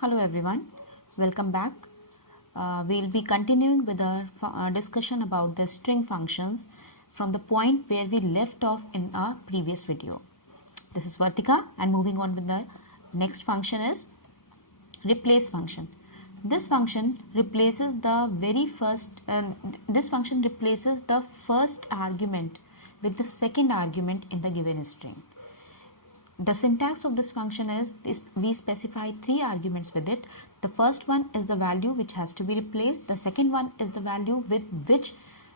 Hello everyone, welcome back. We'll be continuing with our discussion about the string functions from the point where we left off in our previous video. This is Vartika and moving on with the next function is replace function. This function replaces the first argument with the second argument in the given string. The syntax of this function is we specify three arguments with it. The first one is the value which has to be replaced. The second one is the value with which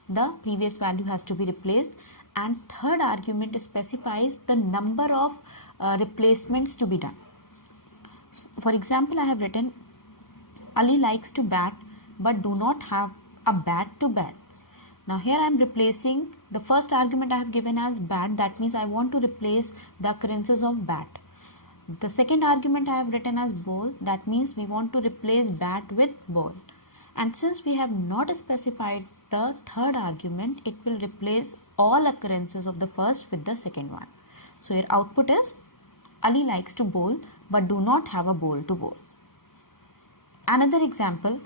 the previous value has to be replaced. And third argument specifies the number of replacements to be done. For example, I have written Ali likes to bat but do not have a bat to bat. Now here I am replacing the first argument I have given as bat. That means I want to replace the occurrences of bat. The second argument I have written as ball. That means we want to replace bat with ball. And since we have not specified the third argument, it will replace all occurrences of the first with the second one. So your output is Ali likes to bowl but do not have a ball to bowl. Another example.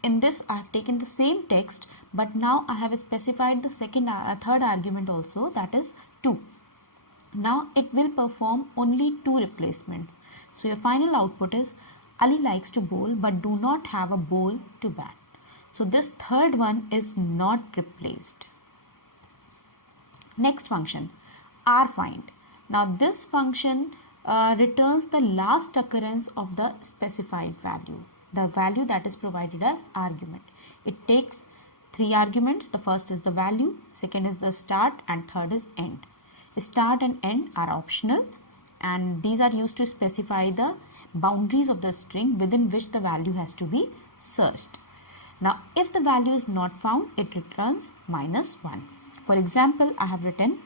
In this I have taken the same text, but now I have specified the third argument also, that is 2. Now it will perform only 2 replacements. So your final output is Ali likes to bowl but do not have a ball to bat. So this third one is not replaced. Next function, rfind. Now this function returns the last occurrence of the specified value. The value that is provided as argument. It takes 3 arguments. The first is the value, second is the start, and third is end. Start and end are optional, and these are used to specify the boundaries of the string within which the value has to be searched. Now if the value is not found, it returns -1. For example, I have written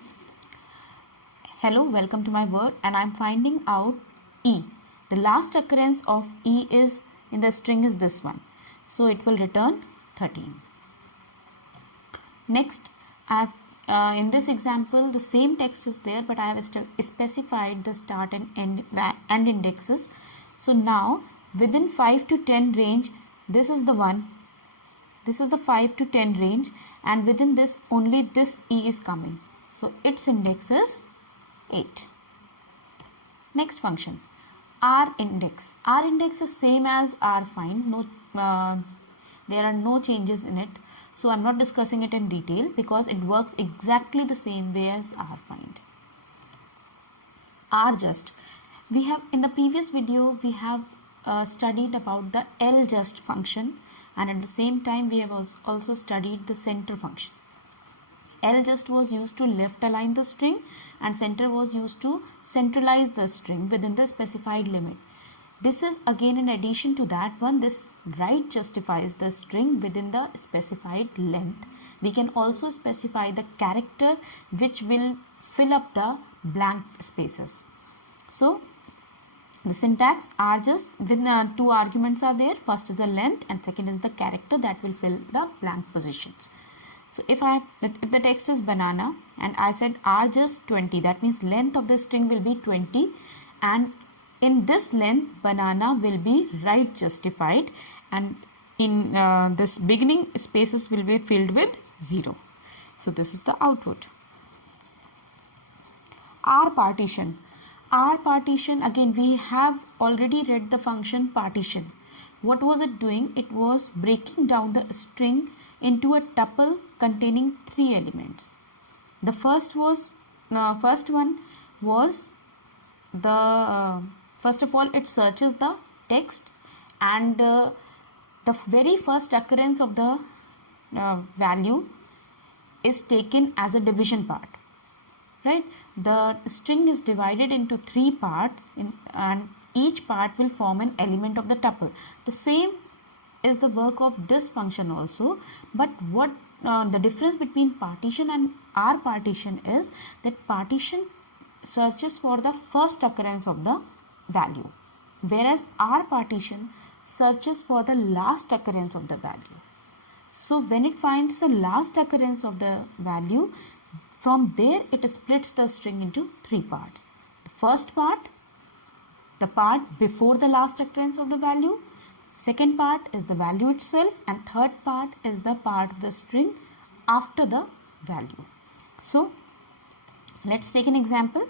hello, welcome to my world, and I am finding out E. The last occurrence of E is in the string is this one, so it will return 13. Next, in this example the same text is there, but I have specified the start and end indexes. So now within 5 to 10 range, this is the one, this is the 5 to 10 range, and within this only this E is coming, so its index is 8. Next function, rIndex. rIndex is same as rfind. There are no changes in it, so I'm not discussing it in detail because it works exactly the same way as rfind. rjust. We have in the previous video we have studied about the ljust function, and at the same time we have also studied the center function. Ljust was used to left align the string, and center was used to centralize the string within the specified limit. This is again in addition to that one. This right justifies the string within the specified length. We can also specify the character which will fill up the blank spaces. So the syntax are just with 2 arguments are there. First is the length and second is the character that will fill the blank positions. So if the text is banana and I said rjust 20, that means length of the string will be 20, and in this length banana will be right justified, and in this beginning spaces will be filled with 0. So this is the output. rPartition. rPartition, again we have already read the function partition. What was it doing? It was breaking down the string into a tuple containing 3 elements. The first one was the first of all it searches the text, and the very first occurrence of the value is taken as a division part. Right? The string is divided into 3 parts and each part will form an element of the tuple. The same is the work of this function also, but what the difference between partition and rPartition is that partition searches for the first occurrence of the value, whereas rPartition searches for the last occurrence of the value. So when it finds the last occurrence of the value, from there it splits the string into 3 parts. The first part, the part before the last occurrence of the value, second part is the value itself, and third part is the part of the string after the value. So let's take an example.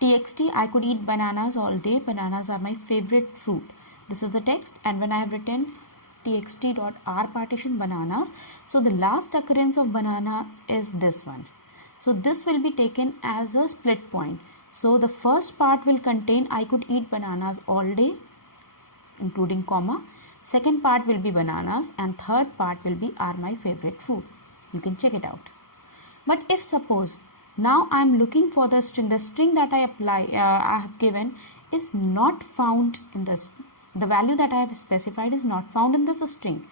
TXT, I could eat bananas all day. Bananas are my favorite fruit. This is the text, and when I have written txt.r partition bananas, so the last occurrence of bananas is this one. So this will be taken as a split point. So the first part will contain I could eat bananas all day, including comma. Second part will be bananas, and third part will be are my favorite food. You can check it out. But if suppose now I am looking for the string that I have given is not found in this. The value that I have specified is not found in this string.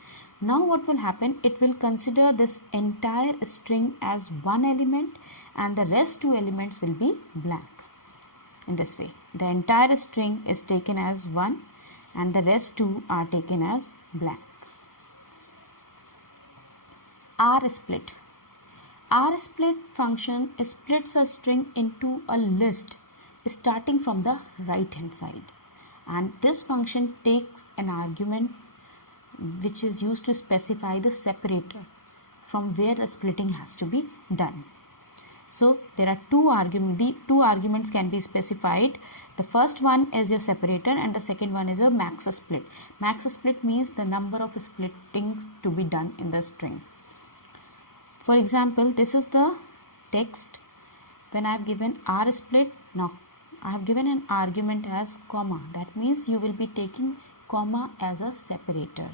Now what will happen? It will consider this entire string as one element, and the rest two elements will be blank. In this way, the entire string is taken as one, and the rest two are taken as blank. R-split. R-split function splits a string into a list starting from the right hand side, and this function takes an argument which is used to specify the separator from where the splitting has to be done. So there are two arguments can be specified. The first one is your separator, and the second one is your max split. Max split means the number of splittings to be done in the string. For example, this is the text. When I have given R split, now I have given an argument as comma. That means you will be taking comma as a separator.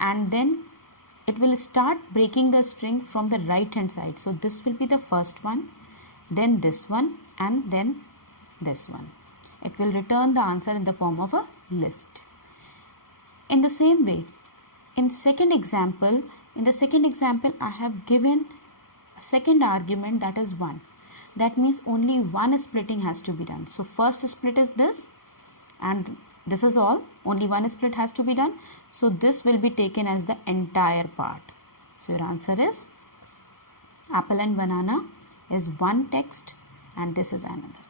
And then it will start breaking the string from the right hand side. So this will be the first one, then this one, and then this one. It will return the answer in the form of a list. In the same way, in the second example, I have given a second argument that is 1. That means only one splitting has to be done. So first split is this, and this is all. Only one split has to be done. So this will be taken as the entire part. So your answer is apple and banana is one text, and this is another.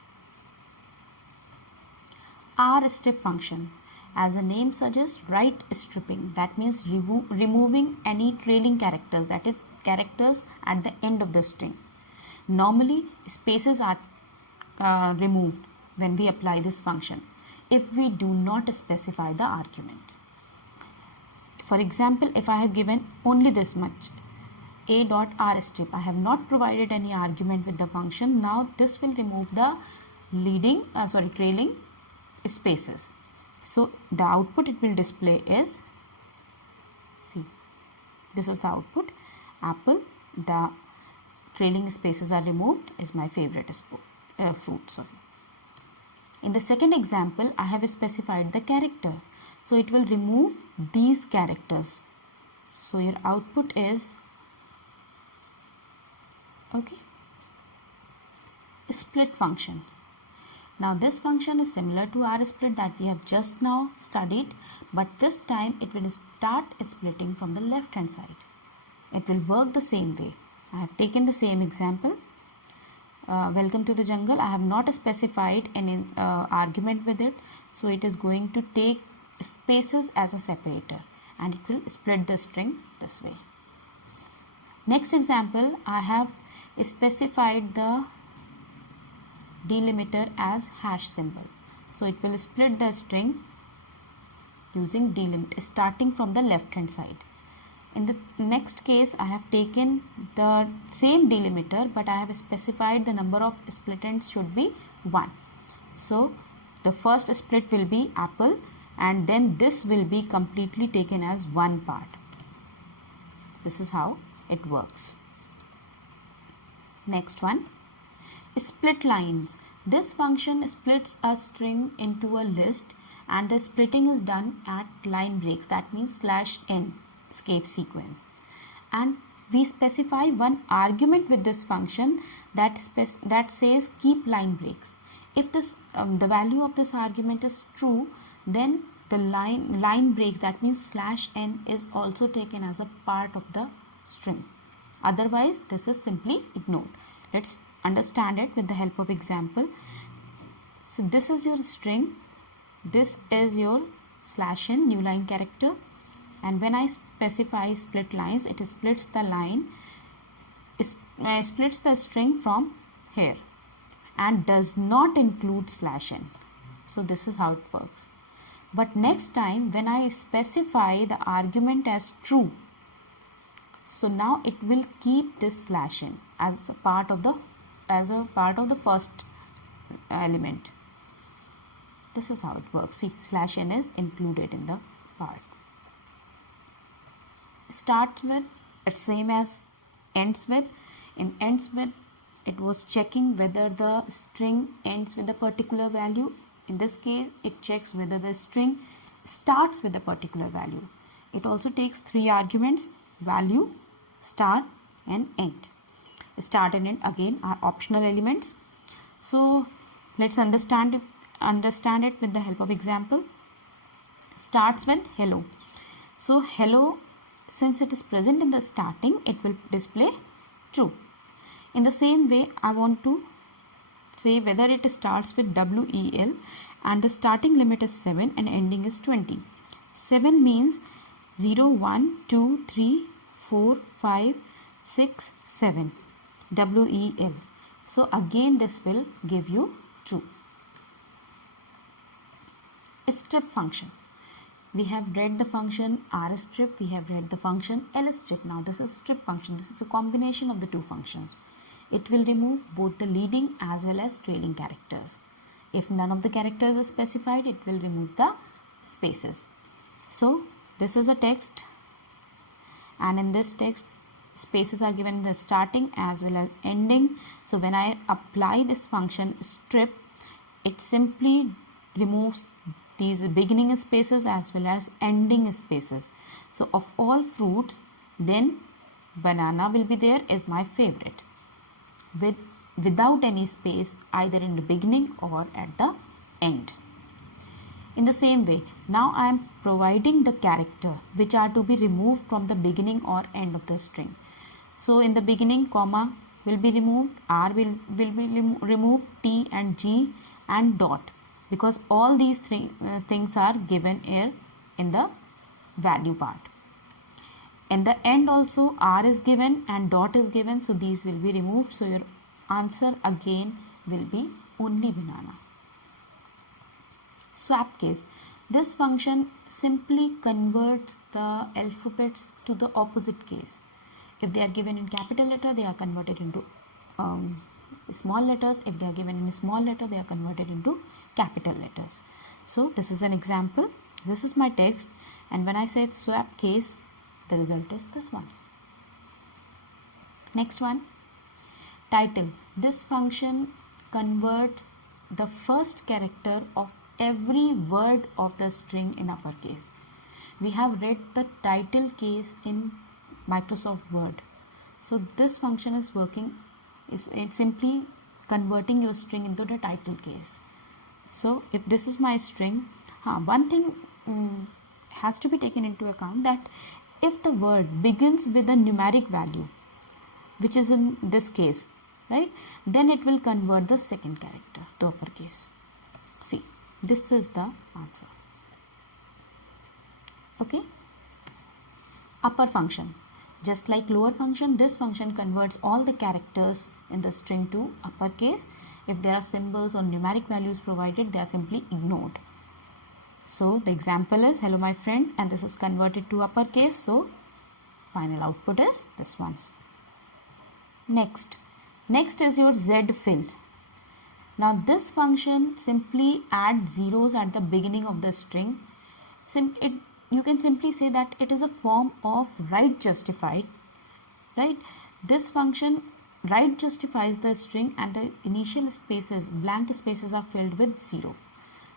R-strip function. As the name suggests, right stripping. That means removing any trailing characters, that is characters at the end of the string. Normally spaces are removed when we apply this function if we do not specify the argument. For example, if I have given only this much, a.rstrip, I have not provided any argument with the function. Now this will remove the trailing spaces. So the output it will display is, see, this is the output. Apple, the trailing spaces are removed, is my favorite fruit. In the second example, I have specified the character. So it will remove these characters. So your output is, okay, split function. Now this function is similar to R-split that we have just now studied, but this time it will start splitting from the left hand side. It will work the same way. I have taken the same example. Welcome to the jungle. I have not specified any argument with it, so it is going to take spaces as a separator, and it will split the string this way. Next example, I have specified the delimiter as hash symbol. So it will split the string using delimiter starting from the left hand side. In the next case, I have taken the same delimiter, but I have specified the number of split ends should be 1. So the first split will be apple, and then this will be completely taken as one part. This is how it works. Next one, split lines. This function splits a string into a list, and the splitting is done at line breaks. That means /n escape sequence, and we specify one argument with this function that says keep line breaks. If this the value of this argument is true, then the line break, that means /n, is also taken as a part of the string. Otherwise this is simply ignored. Let's understand it with the help of example. So this is your string, this is your /n new line character, and when I specify split lines, it splits the line, splits the string from here and does not include /n. So this is how it works. But next time when I specify the argument as true, so now it will keep this /n as a part of the first element. This is how it works. See, /n is included in the part. Starts with, it's same as ends with. In ends with, it was checking whether the string ends with a particular value. In this case, it checks whether the string starts with a particular value. It also takes 3 arguments: value, start and end. Start and end again are optional elements. So let's understand it with the help of example. Starts with hello. So hello, since it is present in the starting, it will display true. In the same way, I want to say whether it starts with WEL and the starting limit is 7 and ending is 20. 7 means 0, 1, 2, 3, 4, 5, 6, 7. WEL. So again this will give you true. Strip function. We have read the function rstrip, we have read the function lstrip. Now this is strip function. This is a combination of the two functions. It will remove both the leading as well as trailing characters. If none of the characters are specified, it will remove the spaces. So this is a text, and in this text spaces are given in the starting as well as ending. So when I apply this function strip, it simply removes these beginning spaces as well as ending spaces. So of all fruits, then banana will be there as my favorite, without any space either in the beginning or at the end. In the same way, now I am providing the character which are to be removed from the beginning or end of the string. So in the beginning, comma will be removed, R will be removed, T and G and dot, because all these things are given here in the value part. In the end also R is given and dot is given, so these will be removed. So your answer again will be only banana. Swap case. This function simply converts the alphabets to the opposite case. If they are given in capital letter, they are converted into small letters. If they are given in small letter, they are converted into capital letters. So this is an example. This is my text, and when I say swap case, the result is this one. Next one, title. This function converts the first character of every word of the string in uppercase. We have read the title case in Microsoft Word. So this function is working, it's simply converting your string into the title case. So if this is my string, one thing has to be taken into account, that if the word begins with a numeric value, which is in this case, right, then it will convert the second character to uppercase. See, this is the answer. Okay. Upper function. Just like lower function, this function converts all the characters in the string to uppercase. If there are symbols or numeric values provided, they are simply ignored. So the example is hello my friends, and this is converted to uppercase, so final output is this one. Next is your Z fill. Now this function simply adds zeros at the beginning of the string. You can simply say that it is a form of right justified, right? This function right justifies the string, and the initial spaces, blank spaces, are filled with 0.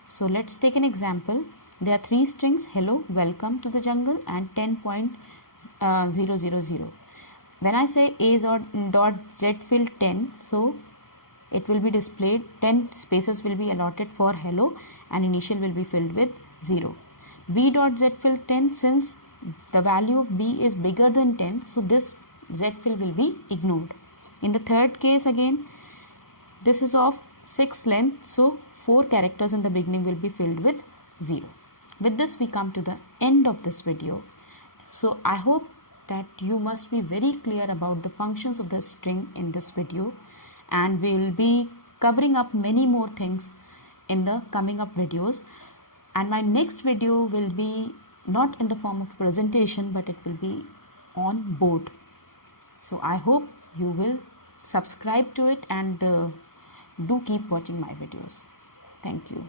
So let's take an example. There are 3 strings, hello, welcome to the jungle, and 10.000. When I say a.z fill 10, so it will be displayed, 10 spaces will be allotted for hello, and initial will be filled with 0. b.z fill 10, since the value of b is bigger than 10, so this z fill will be ignored. In the third case again, this is of 6 length, so 4 characters in the beginning will be filled with 0. With this we come to the end of this video. So I hope that you must be very clear about the functions of the string in this video, and we will be covering up many more things in the coming up videos. And my next video will be not in the form of presentation, but it will be on board. So I hope you will subscribe to it and do keep watching my videos. Thank you.